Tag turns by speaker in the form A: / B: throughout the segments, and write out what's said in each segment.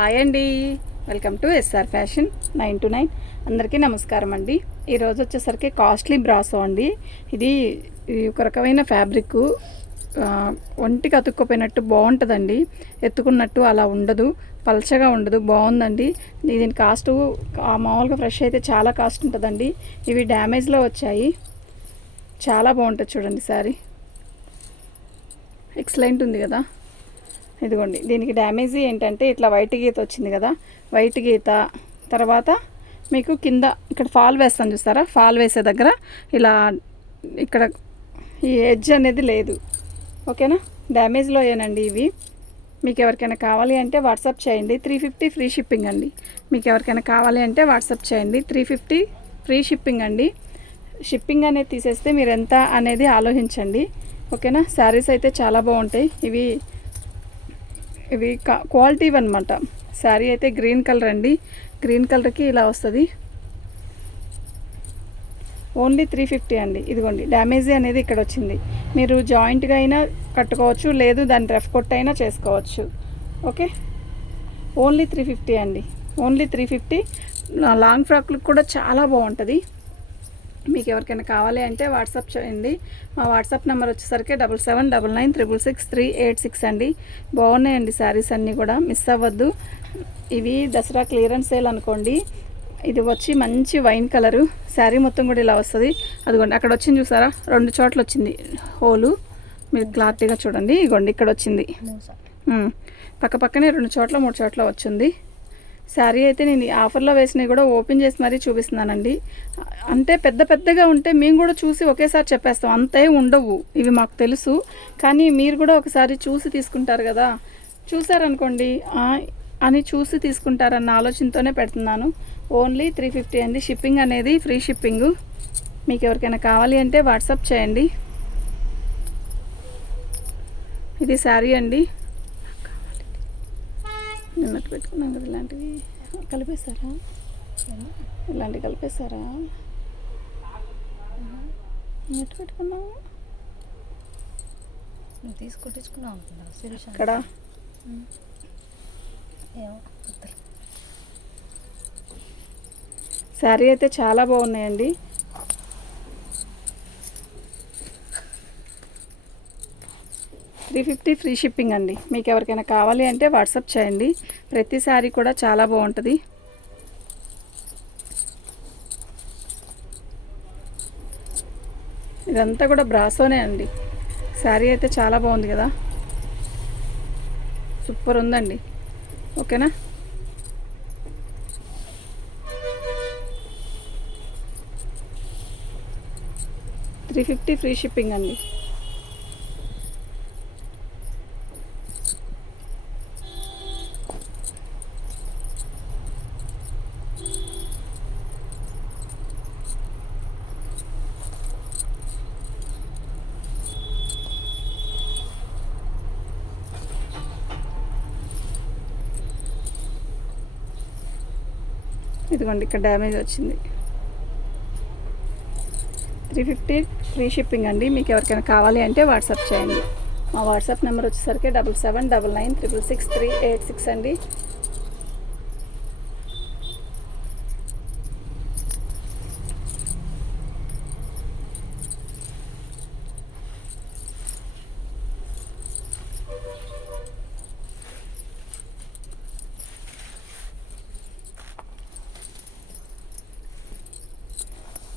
A: Hi అండి. Welcome to S R fashion nine two nine. అందరికీ నమస్కారం అండి. ఈరోజు వచ్చేసరికి కాస్ట్లీ బ్రాసో అండి. ఇది ఇది ఒక రకమైన ఫ్యాబ్రిక్ ఒంటికి అతుక్కుపోయినట్టు బాగుంటుందండి. ఎత్తుకున్నట్టు అలా ఉండదు. పలచగా ఉండదు. బాగుందండి. దీని కాస్ట్ మామూలుగా ఫ్రెష్ అయితే చాలా కాస్ట్ ఉంటుందండి. ఇవి డ్యామేజ్లో వచ్చాయి. చాలా బాగుంటుంది చూడండి సారీ. ఎక్సలెంట్ ఉంది కదా. ఇదిగోండి దీనికి డ్యామేజ్ ఏంటంటే ఇట్లా వైట్ గీత వచ్చింది కదా వైట్ గీత. తర్వాత మీకు కింద ఇక్కడ ఫాల్ వేస్తాను చూస్తారా? ఫాల్ వేసే దగ్గర ఇలా ఇక్కడ ఈ ఎడ్జ్ అనేది లేదు. ఓకేనా? డ్యామేజ్లో ఏనండి ఇవి. మీకు ఎవరికైనా కావాలి అంటే వాట్సాప్ చేయండి. త్రీ ఫిఫ్టీ ఫ్రీ షిప్పింగ్ అండి. మీకు ఎవరికైనా కావాలి అంటే వాట్సాప్ చేయండి. త్రీ ఫిఫ్టీ ఫ్రీ షిప్పింగ్ అండి. షిప్పింగ్ అనేది తీసేస్తే మీరు ఎంత అనేది ఆలోచించండి. ఓకేనా? శారీస్ అయితే చాలా బాగుంటాయి. ఇవి ఇవి క్వాలిటీ అనమాట శారీ అయితే గ్రీన్ కలర్ అండి. గ్రీన్ కలర్కి ఇలా వస్తుంది. ఓన్లీ త్రీ ఫిఫ్టీ అండి. ఇదిగోండి డ్యామేజీ అనేది ఇక్కడ వచ్చింది. మీరు జాయింట్గా అయినా కట్టుకోవచ్చు లేదు దాన్ని రఫ్ కొట్ అయినా చేసుకోవచ్చు. ఓకే ఓన్లీ త్రీ ఫిఫ్టీ అండి. ఓన్లీ త్రీ ఫిఫ్టీ లాంగ్ ఫ్రాక్లకు కూడా చాలా బాగుంటుంది. మీకు ఎవరికైనా కావాలి అంటే వాట్సాప్ చేయండి. మా వాట్సాప్ నెంబర్ వచ్చేసరికి double seven double nine triple six three eight six అండి. బాగున్నాయండి శారీస్ అన్నీ కూడా. మిస్ అవ్వద్దు. ఇవి దసరా క్లియరెన్స్ సేల్ అనుకోండి. ఇది వచ్చి మంచి వైన్ కలరు. శారీ మొత్తం కూడా ఇలా వస్తుంది. అదిగోండి అక్కడ వచ్చింది చూసారా? రెండు చోట్ల వచ్చింది. హోలు. మీరు క్లారిటీగా చూడండి. ఇగోండి ఇక్కడ వచ్చింది. పక్క పక్కనే రెండు చోట్ల మూడు చోట్ల వచ్చింది. శారీ అయితే నేను ఈ ఆఫర్లో వేసినవి కూడా ఓపెన్ చేసి మరీ చూపిస్తున్నానండి. అంటే పెద్ద పెద్దగా ఉంటే మేము కూడా చూసి ఒకేసారి చెప్పేస్తాం. అంతే ఉండవు. ఇవి మాకు తెలుసు. కానీ మీరు కూడా ఒకసారి చూసి తీసుకుంటారు కదా. చూసారనుకోండి అని చూసి తీసుకుంటారన్న ఆలోచనతోనే పెడుతున్నాను. ఓన్లీ త్రీ ఫిఫ్టీ అండి. షిప్పింగ్ అనేది ఫ్రీ షిప్పింగ్. మీకు ఎవరికైనా కావాలి అంటే వాట్సాప్ చేయండి. ఇది శారీ అండి. నిన్నట్టు పెట్టుకున్నాం కదా ఇలాంటివి. కలిపేశారా? ఇలాంటివి కలిపేశారా? నిన్నట్టు పెట్టుకున్నాము
B: నువ్వు తీసుకొట్టించుకున్నావు అనుకున్నావు శిరీష.
A: శారీ అయితే చాలా బాగున్నాయండి. త్రీ ఫిఫ్టీ ఫ్రీ షిప్పింగ్ అండి. మీకు ఎవరికైనా కావాలి అంటే వాట్సాప్ చేయండి. ప్రతి శారీ కూడా చాలా బాగుంటుంది. ఇదంతా కూడా బ్రాసోనే అండి. శారీ అయితే చాలా బాగుంది కదా. సూపర్ ఉందండి. ఓకేనా? త్రీ ఫిఫ్టీ ఫ్రీ షిప్పింగ్ అండి. ఇదిగోండి ఇక్కడ డ్యామేజ్ వచ్చింది. త్రీ ఫిఫ్టీ ఫ్రీ షిప్పింగ్ అండి. మీకు ఎవరికైనా కావాలి అంటే వాట్సాప్ చేయండి. మా వాట్సాప్ నెంబర్ వచ్చేసరికి double seven double nine triple six three eight six అండి.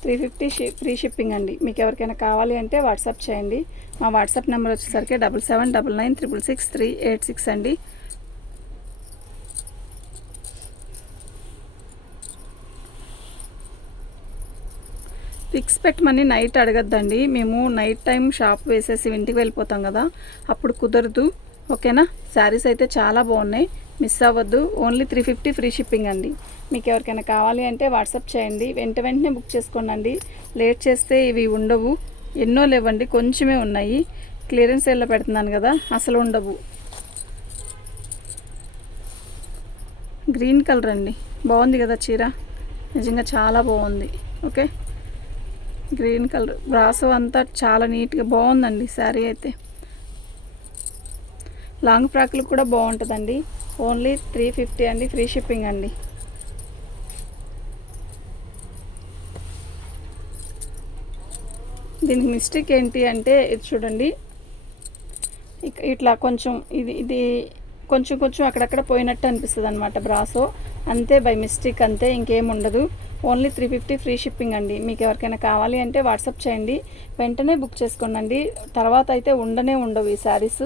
A: త్రీ ఫిఫ్టీ షి ఫ్రీ షిప్పింగ్ అండి. మీకు ఎవరికైనా కావాలి అంటే వాట్సాప్ చేయండి. మా వాట్సాప్ నెంబర్ వచ్చేసరికి double seven double nine triple six three eight six అండి. ఫిక్స్ పెట్టమని నైట్ అడగద్దండి. మేము నైట్ టైం షాప్ వేసేసి ఇంటికి వెళ్ళిపోతాం కదా అప్పుడు కుదరదు. ఓకేనా? శారీస్ అయితే చాలా బాగున్నాయి. మిస్ అవ్వద్దు. Only three fifty free shipping అండి. మీకు ఎవరికైనా కావాలి అంటే వాట్సాప్ చేయండి. వెంట వెంటనే బుక్ చేసుకోండి లేట్ చేస్తే ఇవి ఉండవు. ఎన్నో లేవండి. కొంచెమే ఉన్నాయి. క్లియరెన్స్ సేల్లో పెడుతున్నాను కదా అసలు ఉండవు. గ్రీన్ కలర్ అండి. బాగుంది కదా చీర? నిజంగా చాలా బాగుంది. ఓకే? Green colour. బ్రాసో అంతా చాలా నీట్గా బాగుందండి శారీ అయితే. లాంగ్ ఫ్రాక్లు కూడా బాగుంటుందండి. ఓన్లీ త్రీ ఫిఫ్టీ అండి. ఫ్రీ షిప్పింగ్ అండి. దీనికి మిస్టేక్ ఏంటి అంటే ఇది చూడండి. ఇట్లా కొంచెం ఇది ఇది కొంచెం కొంచెం అక్కడక్కడ పోయినట్టు అనిపిస్తుంది అనమాట బ్రాసో అంతే బై మిస్టేక్ అంతే ఇంకేం ఉండదు. Only three fifty free shipping అండి. మీకు ఎవరికైనా కావాలి అంటే వాట్సాప్ చేయండి. వెంటనే బుక్ చేసుకోండి తర్వాత అయితే ఉండనే ఉండవు ఈ శారీస్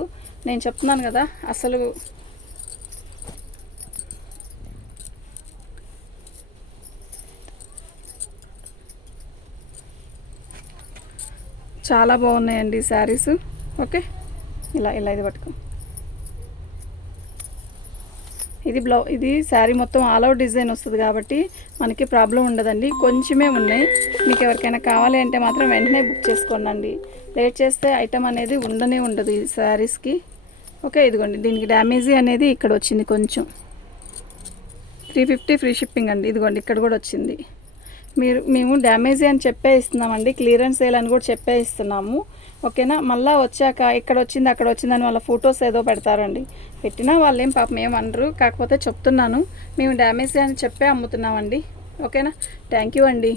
A: నేను చెప్తున్నాను కదా అసలు చాలా బాగున్నాయండి శారీస్. ఓకే? ఇలా ఇలా ఇది పట్టుకో. ఇది బ్లౌ ఇది శారీ మొత్తం ఆల్ అవుట్ డిజైన్ వస్తుంది కాబట్టి మనకి ప్రాబ్లం ఉండదండి. కొంచెమే ఉన్నాయి. మీకు ఎవరికైనా కావాలి అంటే మాత్రం వెంటనే బుక్ చేసుకోండి లేట్ చేస్తే ఐటమ్ అనేది ఉండనే ఉండదు ఈ శారీస్కి. ఓకే ఇదిగోండి. దీనికి డ్యామేజీ అనేది ఇక్కడ వచ్చింది కొంచెం. త్రీ ఫిఫ్టీ ఫ్రీ షిప్పింగ్ అండి. ఇదిగోండి ఇక్కడ కూడా వచ్చింది. మీరు మేము డ్యామేజ్ అని చెప్పే ఇస్తున్నామండి క్లియరెన్స్ సేల్ అని కూడా చెప్పే ఇస్తున్నాము ఓకేనా? మళ్ళీ వచ్చాక ఇక్కడ వచ్చింది అక్కడ వచ్చిందని వాళ్ళ ఫొటోస్ ఏదో పెడతారండి. పెట్టినా వాళ్ళు ఏం పాపం ఏమనరు కాకపోతే చెప్తున్నాను మేము డ్యామేజ్ అని చెప్పే అమ్ముతున్నామండి. ఓకేనా? థ్యాంక్ యూ అండి.